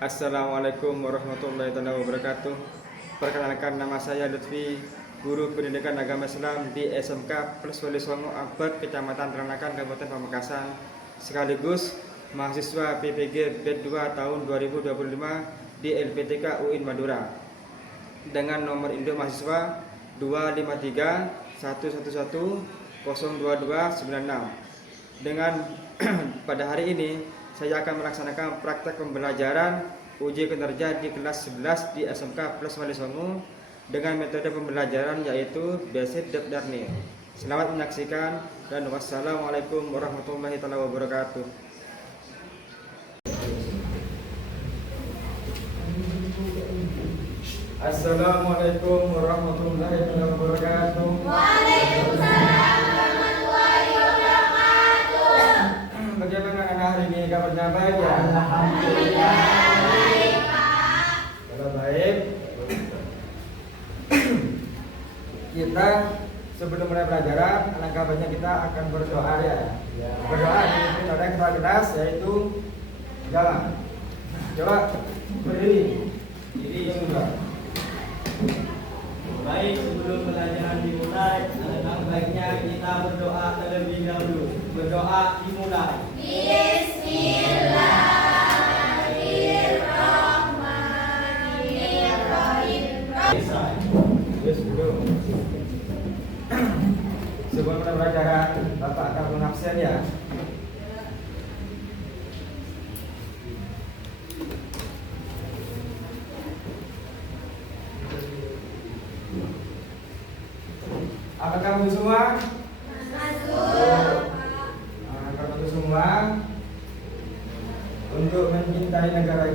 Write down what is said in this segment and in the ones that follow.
Assalamualaikum warahmatullahi wabarakatuh. Perkenalkan, nama saya Lutfi, guru pendidikan agama Islam di SMK Plus Wali Songo Abad, Kecamatan Teranakan, Kabupaten Pamekasan, sekaligus mahasiswa PPG B2 tahun 2025 di LPTK UIN Madura, dengan nomor induk mahasiswa 25311102296. Dengan pada hari ini saya akan melaksanakan praktek pembelajaran uji kinerja di kelas 11 di SMK Plus Wali Songo dengan metode pembelajaran yaitu Basic Deep Learning. Selamat menyaksikan dan wassalamualaikum warahmatullahi wabarakatuh. Assalamualaikum warahmatullahi wabarakatuh. Waalaikumsalam warahmatullahi wabarakatuh. Bagaimana anak hari ini, kabarnya baik ya? Alhamdulillah baik, Pak. Kalau baik, kita sebelum mulai pelajaran, alangkah baiknya kita akan berdoa ya. Berdoa di kepada kelas yaitu jalan. Coba berdiri. Diri juga. Baik, sebelum pelajaran dimulai, alangkah baiknya kita berdoa terlebih dahulu. Berdoa dimulai. Bismillahirrahmanirrahim. Yes, dulu. Sebelum mulai pelajaran, Bapak akan mengabsen ya. Apakah kamu semua? Kamu semua untuk mencintai negara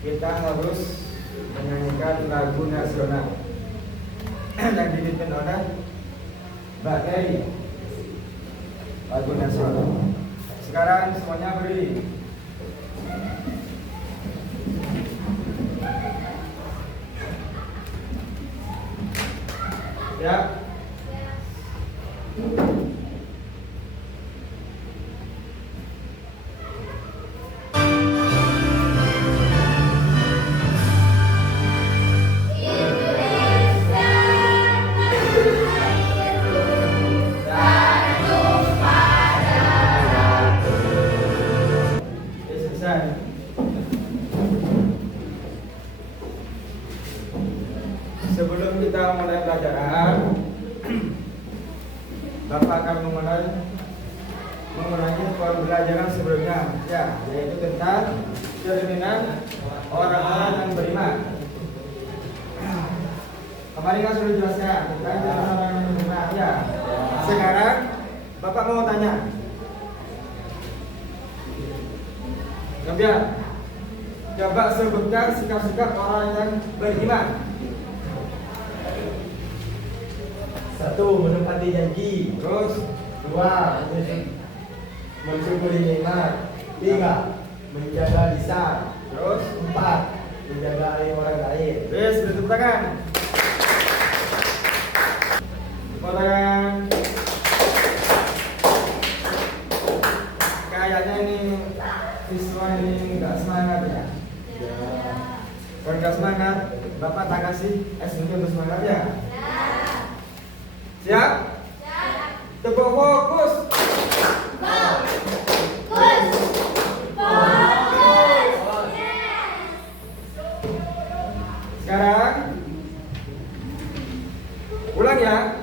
kita harus menyanyikan lagu nasional yang dipimpin oleh Mbak Keri. Lagu nasional. Sekarang semuanya berdiri. Ya. Sebelum kita mulai pelajaran, Bapak akan mengulangi pembelajaran sebelumnya, ya, yaitu tentang cerminan orang-orang yang beriman. Kemarin kan sudah jelaskan tentang cerminan orang yang beriman, ya. Sekarang Bapak mau tanya, kemudian coba sebutkan sikap-sikap orang yang beriman. 1. Menepati janji. Terus 2. Mensyukuri nikmat. 3. Menjaga lisan. Terus 4. Menjaga aib orang lain. Yes, tepuk tangan. Tepuk tangan. Kayaknya ini siswa ini nggak semangat ya. Kalau nggak semangat, Bapak tak kasih es untuk semangat ya. Siap? Tepuk fokus. Sekarang ulang ya.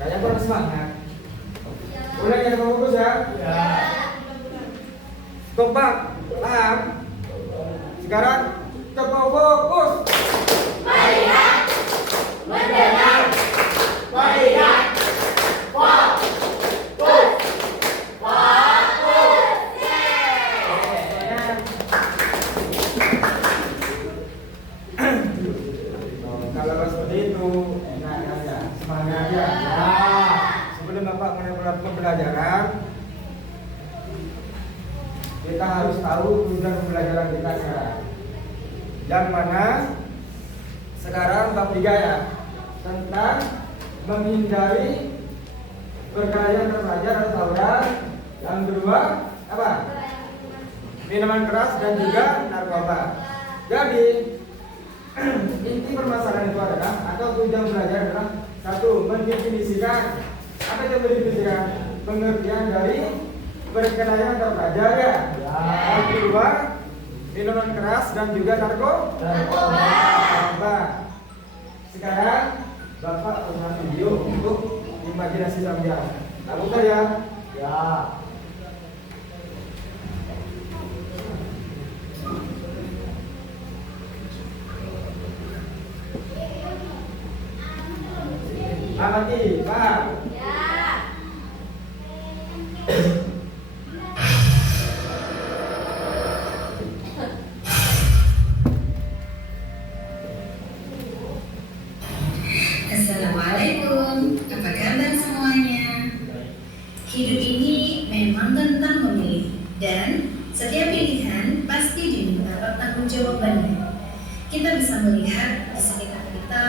Kayaknya kurang semangat. Ulang ya, tepuk fokus ya. Kompak, paham? Sekarang tepuk fokus. Melihat, mendengar, melihat, fokus, fokus. Kalau seperti itu enak aja, semangat aja. Sebelum Bapak mulai pembelajaran, kita harus tahu tujuan pembelajaran kita sekarang. Yang mana sekarang bab 3 ya, tentang menghindari perkara yang terpelajar atau tauran. Yang kedua apa? minuman keras dan juga narkoba. Jadi inti permasalahan itu adalah atau tujuan belajar adalah satu, mendefinisikan apa itu mendefinisikan pengertian dari perkelahian antar pelajar ya. Yang kedua, minuman keras dan juga narkoba. Sekarang Bapak punya video untuk imajinasi sambil. Nah, putar ya. Ya. Amati, paham? Ya. Assalamualaikum, apa kabar semuanya? Hidup ini memang tentang memilih, dan setiap pilihan pasti diminta pertanggungjawabannya. Kita bisa melihat di sekitar kita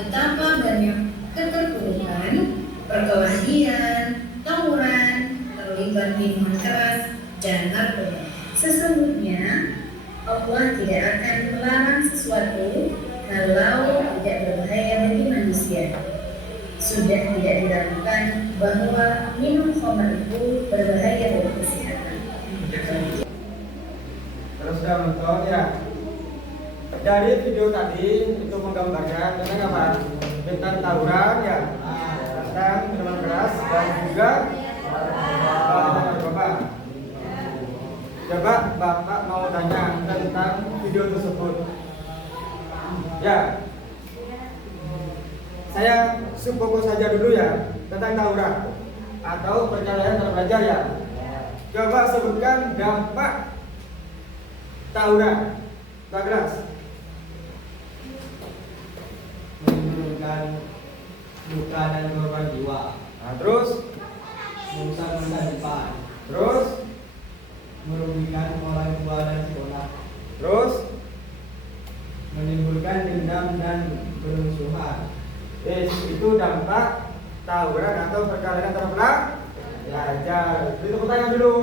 betapa banyak keterpurukan, perkelahian, tawuran, terlibat minuman keras, dan narkoba. Sesungguhnya Allah tidak akan melarang sesuatu kalau tidak berbahaya bagi manusia. Sudah tidak diragukan bahwa minum khamar itu berbahaya bagi kesehatan. Terus sudah menonton ya. Dari video tadi itu menggambarkan tentang apa? Tentang tawuran ya, tentang minuman keras dan juga narkoba. Coba Bapak mau tanya tentang video tersebut. Ya, saya fokus saja dulu ya tentang tawuran atau perkelahian antar pelajar ya. Coba sebutkan dampak tawuran. Bagras. Menimbulkan luka dan korban jiwa, Nah, terus, merusak masa depan, terus, merugikan orang tua dan sekolah, terus, menimbulkan dendam dan permusuhan. itu dampak tawuran atau perkelahian antar pelajar. Itu tepuk tangan dulu.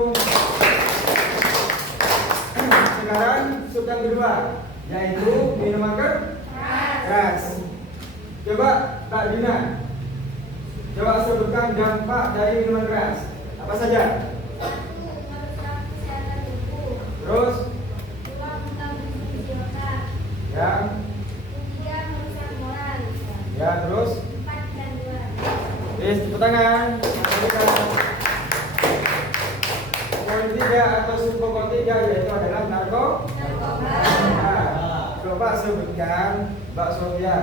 Sekarang sub yang kedua, yaitu minuman keras. Coba Mbak Dina, coba sebutkan dampak dari minuman keras. Apa saja? Satu, merusak kesehatan tubuh. Terus, Dua, mengganggu fungsi otak. ya, Tiga, merusak moral. ya, terus. Empat, gangguan. Tepuk tangan. Poin 3 atau subpokok 3 yaitu adalah narkoba. Nah, coba sebutkan Mbak Sofia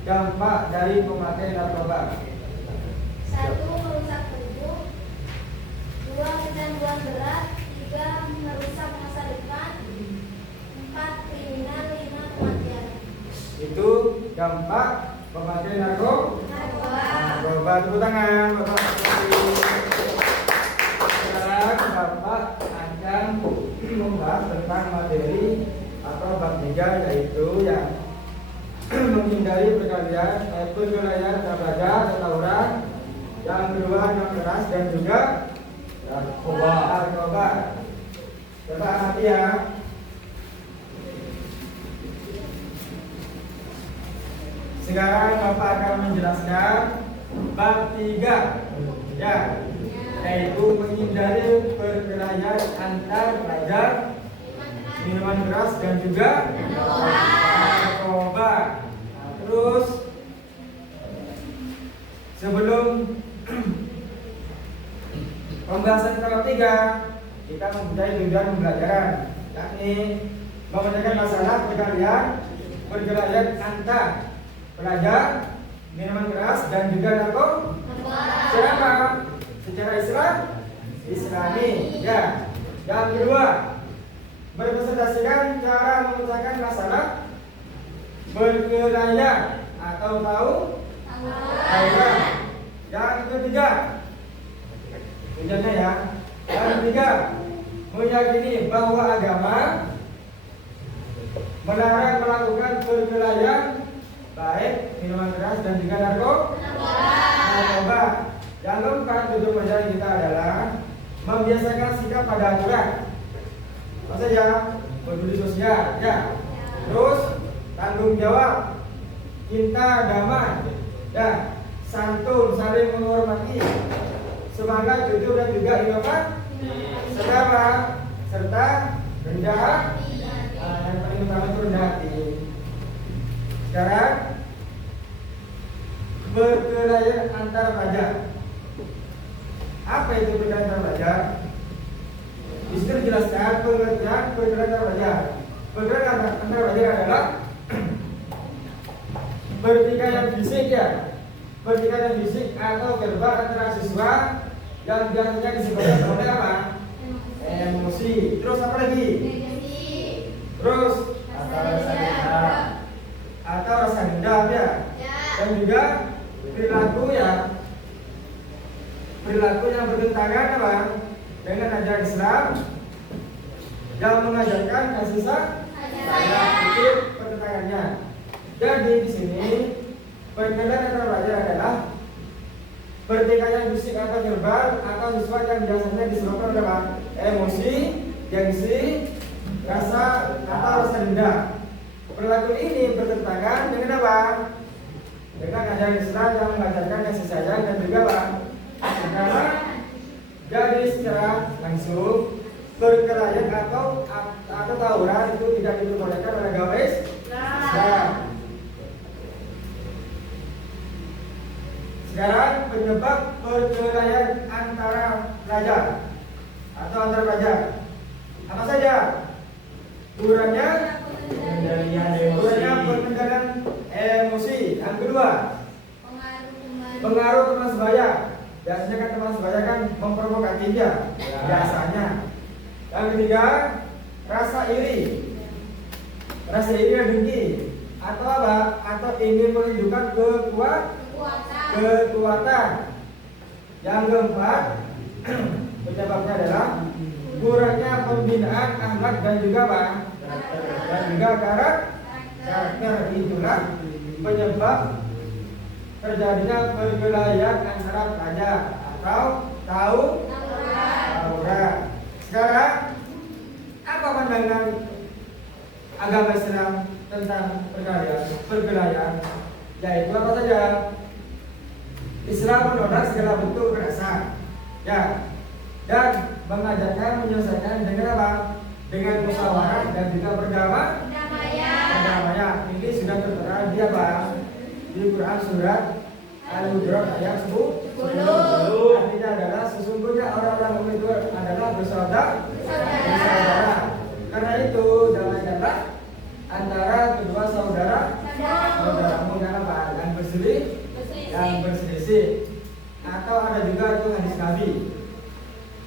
dampak dari memakai narkoba. Satu, merusak tubuh. Dua, kecanduan berat. Tiga, merusak masa depan. Empat, kriminal. Lima, kematian. Itu dampak memakai narkoba. Narkoba. Tepuk tangan Bapak Sofia. Sekarang Bapak akan membahas tentang materi atau bab 3 yaitu yang menghindari perkelahian antar pelajar atau tawuran. Yang kedua yang keras dan juga narkoba. Coba amati ya. Sekarang Bapak akan menjelaskan bab 3 ya, yaitu menghindari perkelahian antar pelajar, minuman keras dan juga narkoba. Nah, terus sebelum pembahasan bab 3, kita mempunyai tujuan pembelajaran, yakni memecahkan masalah perkelahian antar pelajar, minuman keras dan juga narkoba. Siapa? Secara Islami ya. Yang kedua, merepresentasikan cara memecahkan masalah perkelahian atau tawuran. Yang ketiga, tujuannya ya. Yang ketiga, meyakini bahwa agama melarang melakukan perkelahian baik minuman keras dan juga narkoba. Yang keempat, tujuan pelajaran kita adalah membiasakan sikap pada aturan. Apa saja? Peduli sosial, ya. Terus tanggung jawab, cinta damai, ya. Santun, saling menghormati, semangat, jujur dan juga inovatif, serta rendah hati. Yang paling utama itu rendah hati. Sekarang perkelahian antar pelajar. Apa itu perkelahian antar pelajar? Di situ dijelaskan pengertian perkelahian antar pelajar. Perkelahian antar pelajar adalah pertikaian fisik, ya. Pertikaian fisik atau verbal antara siswa yang biasanya disebabkan oleh apa? Emosi. Terus apa lagi? Terus atau rasa dendam, ya. Dan juga perilaku, ya. Perilaku yang bertentangan apa? Dengan ajaran Islam yang mengajarkan kasih sayang. Itu pertentangannya. Jadi di sini perkelahian antara pelajar adalah pertikaian fisik atau verbal atau siswa yang biasanya disebabkan oleh apa? Emosi, gengsi, rasa atau rasa dendam. Perilaku ini bertentangan dengan apa? Dengan ajaran Islam yang mengajarkan kasih sayang dan juga apa? Karena jadi secara langsung perkelahian atau tawuran itu tidak diperbolehkan oleh agama Islam. Sekarang penyebab perkelahian antara pelajar atau antar pelajar apa saja? Kurangnya pengendalian emosi. Yang kedua, pengaruh teman sebaya. Biasanya kan teman sebaya kan memprovokasi, ya. Biasanya. Yang ketiga, rasa iri. Rasa iri dan dengki atau apa? Atau ingin menunjukkan kekuatan. Yang keempat, penyebabnya adalah kurangnya pembinaan akhlak dan juga apa? Dan juga karakter. Itulah penyebab terjadinya perkelahian antara pelajar atau tawuran. Sekarang apa pandangan agama Islam tentang perkelahian? Yaitu apa saja? Islam menolak segala bentuk kekerasan, ya, dan mengajarkan menyelesaikan dengan apa? Dengan musyawarah dan juga perdamaian. Ini sudah tertera di apa? Di Quran surat Al-Hujurat ayat 10. Artinya adalah sesungguhnya orang-orang mukmin itu adalah bersaudara. Karena itu janganlah antara kedua saudaramu yang apa? Yang berselisih. Atau ada juga itu hadis Nabi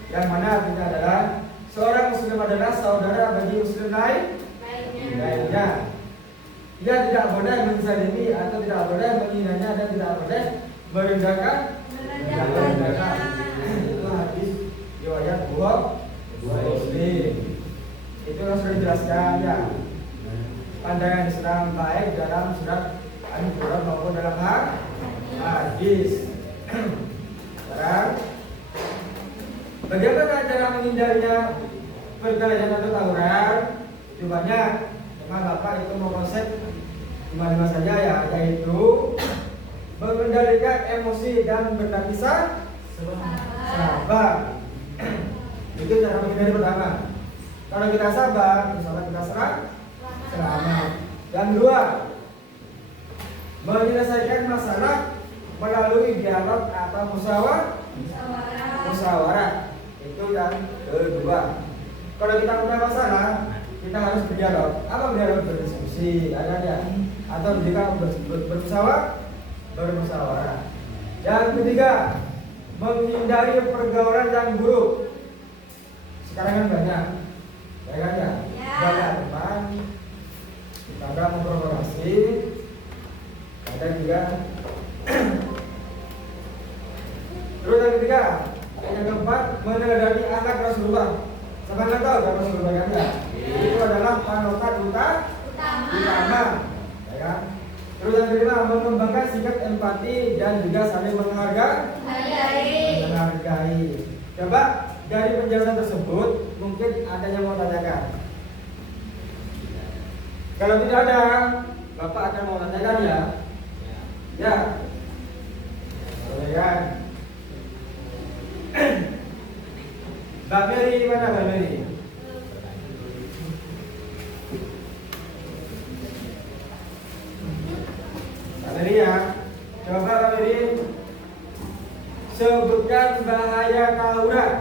yang mana artinya adalah seorang muslim adalah saudara bagi muslim lainnya. Dia tidak boleh menzalimi atau tidak boleh menghinanya dan tidak boleh merendahkan. Itu hadis riwayat Muslim. Itu yang sudah dijelaskan, ya. Pandangan Islam baik dalam surat Al-Quran maupun dalam hadis. Sekarang, bagaimana cara menghindarinya perkelahian atau tawuran? Itu banyak. Cuma Bapak itu mau konsep cuma saja, ya, yaitu mengendalikan emosi dan berlatih sabar. Itu cara menghindari pertama. Kalau kita sabar, insya Allah kita selamat. Yang kedua, menyelesaikan masalah melalui dialog atau musyawarah. Itu yang kedua. Kalau kita punya masalah, kita harus berdialog. Apa berdialog? Berdiskusi, adanya, atau juga bermusyawarah. Yang ketiga, menghindari pergaulan yang buruk. Sekarang kan banyak, ya kan, ya? Banyak teman, kita memprovokasi, kadang juga. Terus yang ketiga, yang keempat, meneladani akhlak Rasulullah. Siapa nggak tahu kan Rasulullah, kan, ya? Itu adalah panutan utama, ya kan? Terus yang kelima, mengembangkan sikap empati dan juga saling menghargai. Coba dari penjelasan tersebut mungkin ada yang mau tanyakan? Kalau tidak ada, Bapak akan mau tanyakan ya? Ya. Boleh kan? Mbak Mary di mana Mbak Mary? Mbak Mary ya. Coba Mbak Mary sebutkan bahaya tawuran.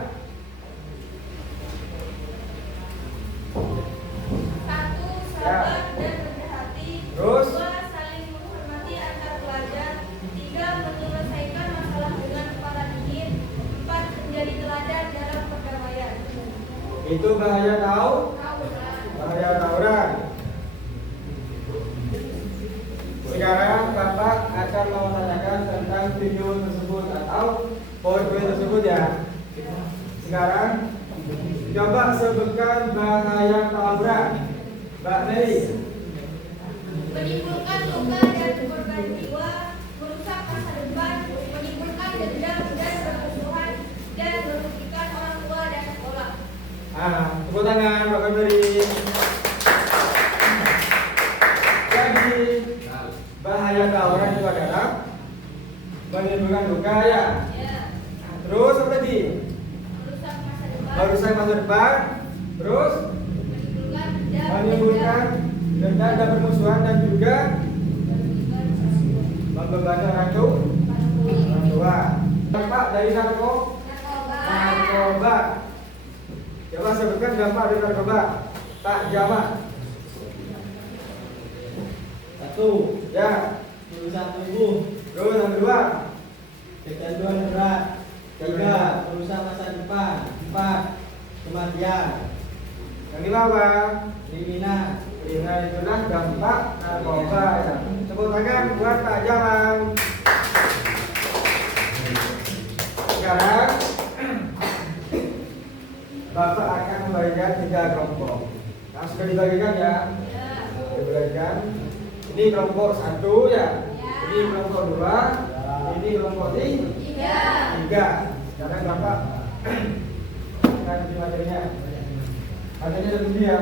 Satu, sabar dan rendah hati. Terus? Dua, saling menghormati antar pelajar. Tiga, menyelesaikan masalah dengan kepala dingin. Empat, menjadi teladan dalam perdamaian. Itu bahaya Tawuran. bahaya tawuran. Sekarang Bapak akan mau tanyakan tentang video tersebut atau PowerPoint tersebut ya. Sekarang coba sebutkan bahaya tawuran. Mbak Mary. Menimbulkan luka dan korban jiwa, merusak masa depan, menimbulkan dendam dan permusuhan, dan merugikan orang tua dan sekolah. Tepuk tangan Mbak Mary. Jadi bahaya tawuran itu adalah menimbulkan luka ya. Ya, Terus apa tadi? merusak masa depan, Merusak masa depan. Terus menimbulkan dendam, menimbulkan dendam dan permusuhan dan juga membebani orang tua. Dampak dari narkoba. Coba sebutkan dampak dari narkoba. Pak Jamal. Satu, Ya. merusak tubuh. Terus yang kedua. Kecanduan berat. Tiga, merusak masa depan. Empat, kematian. Yang lima apa? Kriminal. Nah itulah dampak narkoba. Ya. Tepuk tangan buat Pak Jamal. Sekarang Bapak akan membagikan 3 kelompok. Nah, sudah dibagikan ya? Dibagikan. Ini kelompok 1 ya. Ini kelompok 2. Ini kelompok 3. Sekarang Bapak akan di materinya. Materinya ada bunyi ya.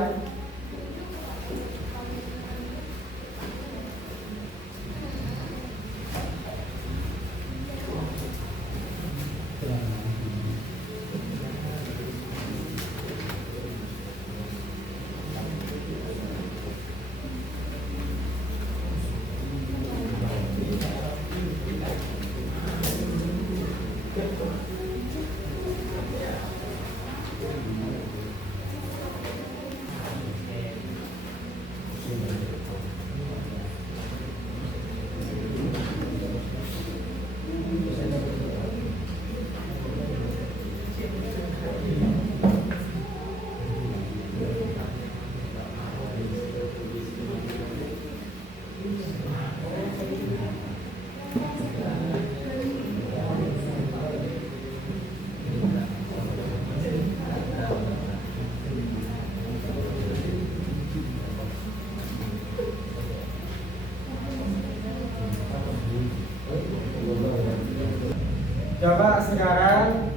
Coba sekarang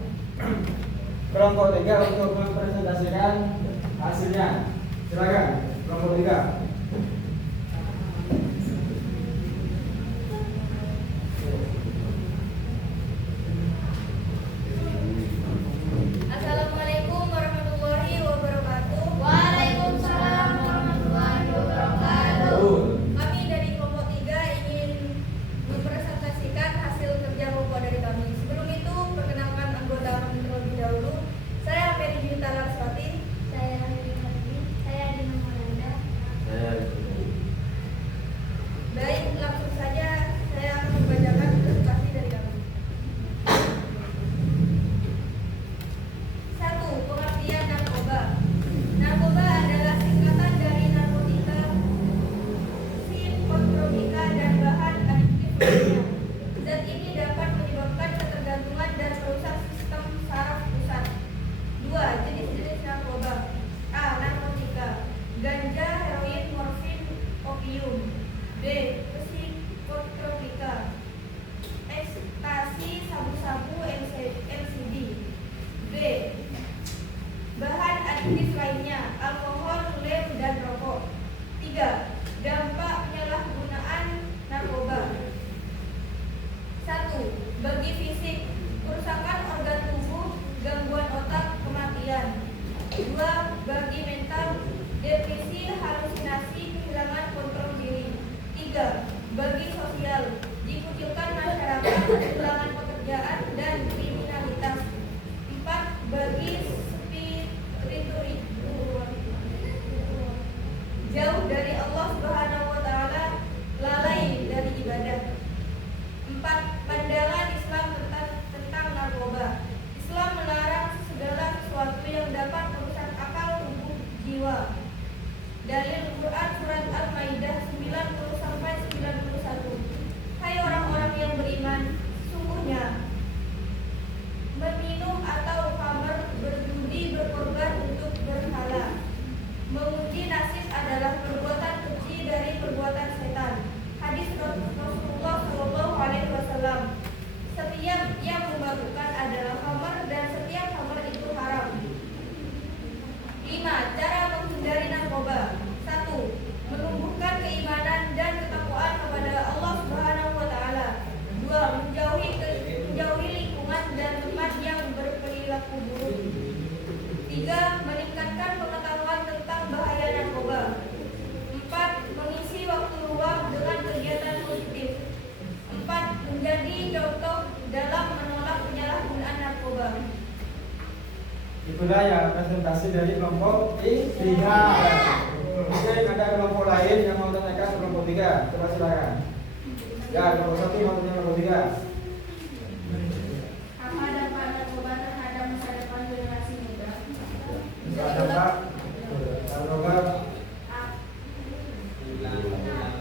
kelompok 3 untuk mempresentasikan hasilnya. Silakan kelompok 3. Assalamualaikum warahmatullahi wabarakatuh. Waalaikumsalam warahmatullahi wabarakatuh. Kami dari kelompok 3 ingin mempresentasikan hasil kerja kelompok dari kami. Sebelum itu, perkenalkan anggota kami terlebih dahulu. Saya Mary Binta Larswati. Saya Dina Maulana. Dalil Quran surat Al-Maidah 90 sampai 91. Hai orang-orang yang beriman, sungguhnya meminum atau khamar, berjudi, berkorban untuk berhala, mengundi nasib adalah perbuatan keji dari perbuatan setan. Hadis Rasulullah Shallallahu Alaihi Wasallam. Setiap yang memabukkan adalah khamar dan setiap khamar itu haram. 5. Cara menghindari narkoba. 1. Menumbuhkan keimanan dan ketakwaan kepada Allah Subhanahu wa taala. 2. Menjauhi lingkungan dan tempat yang berperilaku buruk. 3. Meningkatkan pengetahuan tentang bahaya narkoba. 4. Mengisi waktu luang dengan kegiatan positif. 4. Menjadi contoh dalam menolak penyalahgunaan narkoba. Itulah ya presentasi dari kelompok 3. Mungkin ada kelompok lain yang mau tanyakan kelompok 3. Coba silakan. Ya, kelompok 1 mau tanya kelompok 3. Apa dampak narkoba terhadap masa depan generasi muda? Dampak narkoba.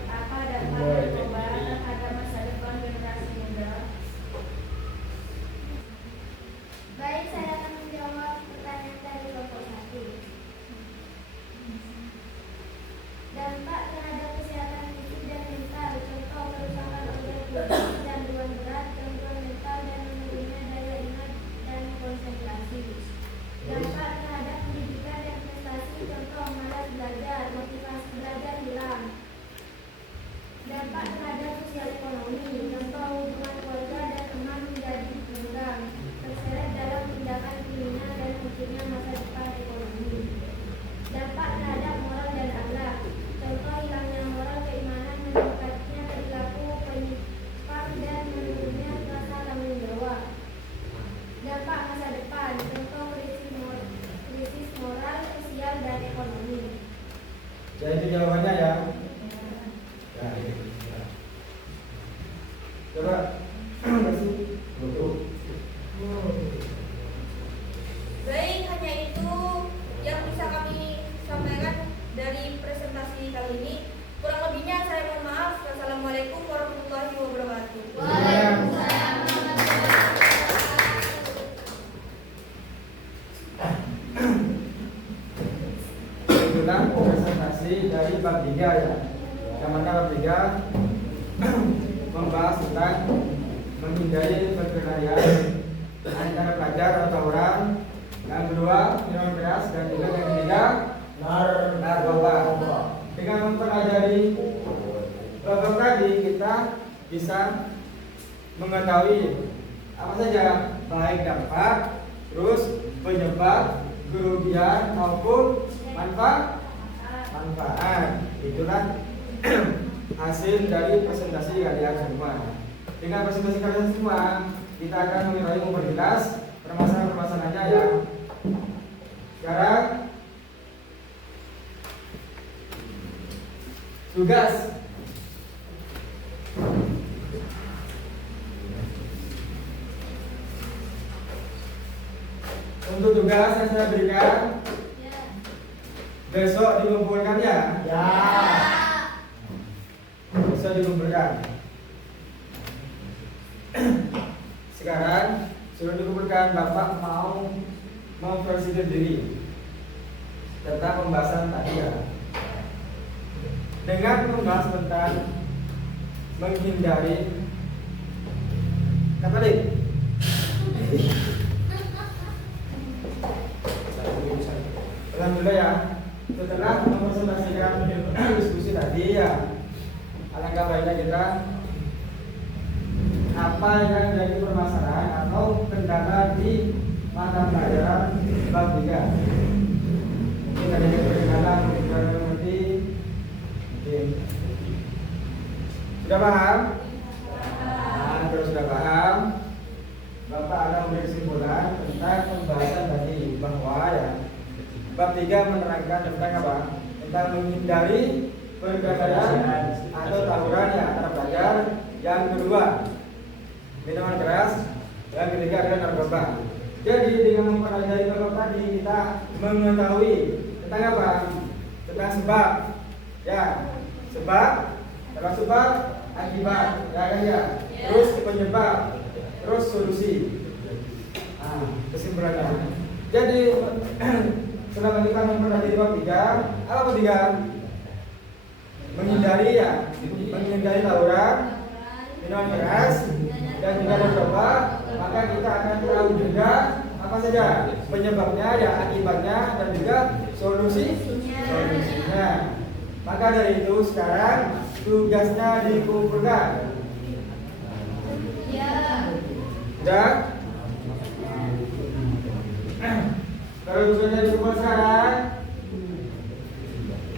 Apa dampak narkoba terhadap masa depan generasi muda? Baik, saya akan menjawab pertanyaan dari kelompok 1. Dampak terhadap kesehatan fisik dan mental, contoh kerusakan organ tubuh, gangguan berat, gangguan mental, dan menurunnya daya ingat dan konsentrasi. Dampak terhadap pendidikan dan prestasi, contoh malas belajar, motivasi belajar hilang. Dampak terhadap sosial ekonomi, contoh hubungan keluarga dan teman menjadi berkurang, terseret dalam tindakan kriminal dan hancurnya masa depan ekonomi. Dampak terhadap moral dan akhlak, contoh hilangnya moral keimanan, meningkatnya perilaku penyimpang dan menurunnya rasa tanggung jawab. Dampak masa depan, contoh krisis moral, sosial dan ekonomi. Ya itu jawabannya ya. Ya, coba kasih foto. Baik, hanya itu yang bisa kami sampaikan dari presentasi kali ini. Kurang lebihnya saya mohon maaf. Wassalamualaikum warahmatullahi wabarakatuh. Waalaikumsalam. Itulah presentasi dari bab 3 ya. Yang mana bab 3 membahas tentang menghindari perkelahian antara pelajar atau orang. Yang kedua, minuman keras, dan juga yang ketiga, narkoba. Dengan mempelajari bab tadi, kita bisa mengetahui apa saja baik dampak, terus penyebab, kerugian maupun manfaat. Itulah hasil dari presentasi kalian semua. Dengan presentasi kalian semua, kita akan memperjelas permasalahan-permasalahannya ya. Sekarang tugas. Untuk tugas yang saya berikan, besok dikumpulkan ya. Besok dikumpulkan. Sekarang sudah dikumpulkan, Bapak mau mempresentasikan diri tentang pembahasan tadi ya. Dengan membahas tentang menghindari Katolik. Alhamdulillah ya. Setelah mempresentasikan diskusi tadi ya, alangkah baiknya kita apa yang menjadi permasalahan atau kendala di mata pelajaran bab 3. Mungkin ada yang berkendala, mungkin ada yang mengerti. Sudah paham? Kalau sudah paham, Bapak akan memberi kesimpulan tentang pembahasan tadi, bahwa ya bab 3 menerangkan tentang apa? Tentang menghindari perkelahian atau tawuran ya antara pelajar. Yang kedua, minuman keras. Yang ketiga adalah narkoba. Jadi dengan mempelajari bab tadi, kita mengetahui tentang apa? Tentang bukan sebab. Ya, sebab, kalau sebab akibat, ya kan ya. Terus penyebab, terus solusi. Nah, kesimpulannya. Jadi selama kita mempelajari bab 3, apa bab 3? Menghindari ya, menghindari tawuran, minuman keras, dan juga narkoba. Maka kita akan tahu juga apa saja penyebabnya, ya akibatnya, dan juga solusinya. Maka dari itu sekarang tugasnya dikumpulkan. Ya. Sudah? Kalau tugasnya dikumpulkan sekarang,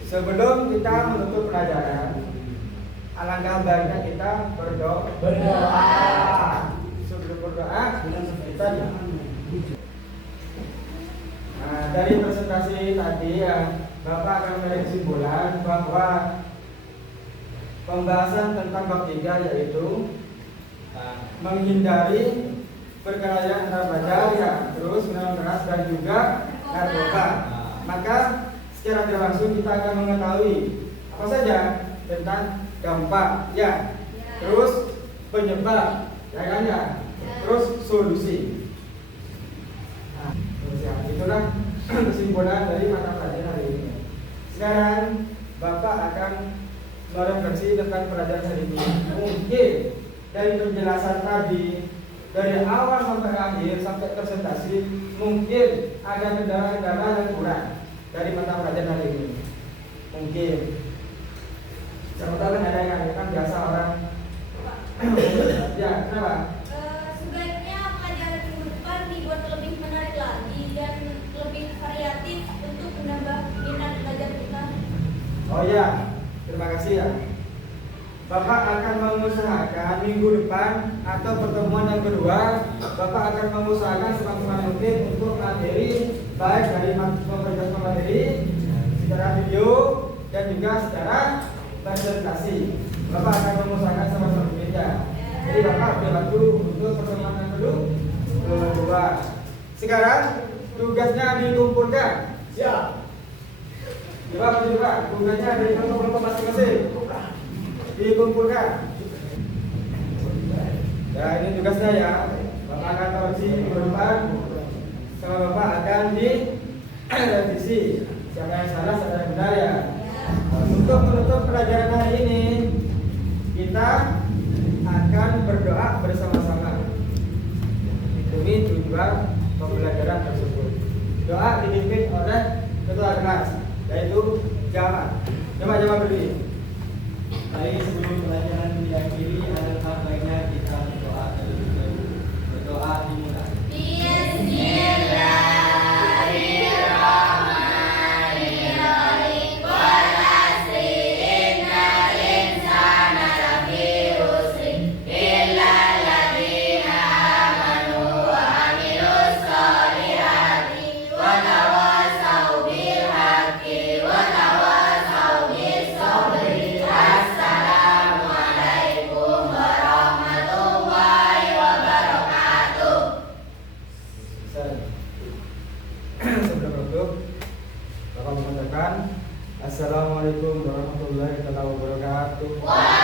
sebelum kita menutup pelajaran, alangkah baiknya kita berdoa. Sebelum berdoa, kita dari presentasi tadi ya, Bapak akan menarik kesimpulan bahwa pembahasan tentang bab 3 yaitu menghindari perkelahian antar pelajar, ya, terus minuman keras dan juga narkoba. Maka secara tidak langsung kita akan mengetahui apa saja tentang dampak, ya, terus penyebab, ya kan ya, terus solusi. Nah, itulah kesimpulan dari mata pelajaran hari ini. Sekarang Bapak akan merefleksi tentang pelajaran hari ini. Mungkin dari penjelasan tadi, dari awal sampai akhir sampai presentasi, mungkin ada kendala-kendala yang kurang dari mata pelajaran hari ini. Mungkin siapa tahu kan ada yang kan biasa orang. Ya, kenapa? Sebaiknya pelajaran minggu depan dibuat lebih menarik lagi dan lebih variatif untuk menambah minat belajar kita. Oh ya, terima kasih ya. Bapak akan mengusahakan minggu depan atau pertemuan yang kedua, Bapak akan mengusahakan semaksimal mungkin untuk materi, baik dari memperjelas materi secara video dan juga secara presentasi. Bapak akan mengusahakan semaksimal mungkin ya. Jadi Bapak beri waktu untuk pertemuan yang kedua. Sekarang tugasnya dikumpulkan. Siap. Coba tugasnya dari kelompok masing-masing. Dikumpulkan. Ya, ini tugasnya ya. Bapak akan koreksi minggu depan. Sama Bapak akan direvisi. Siapa yang salah, siapa yang benar ya. Untuk menutup pelajaran hari ini, kita akan berdoa bersama-sama demi tujuan pembelajaran tersebut. Doa dipimpin oleh ketua kelas, yaitu Jamal. Coba berdiri. Baik, sebelum pelajaran diakhiri, alangkah baiknya kita berdoa terlebih dahulu. Berdoa dimulai. Assalamualaikum warahmatullahi wabarakatuh.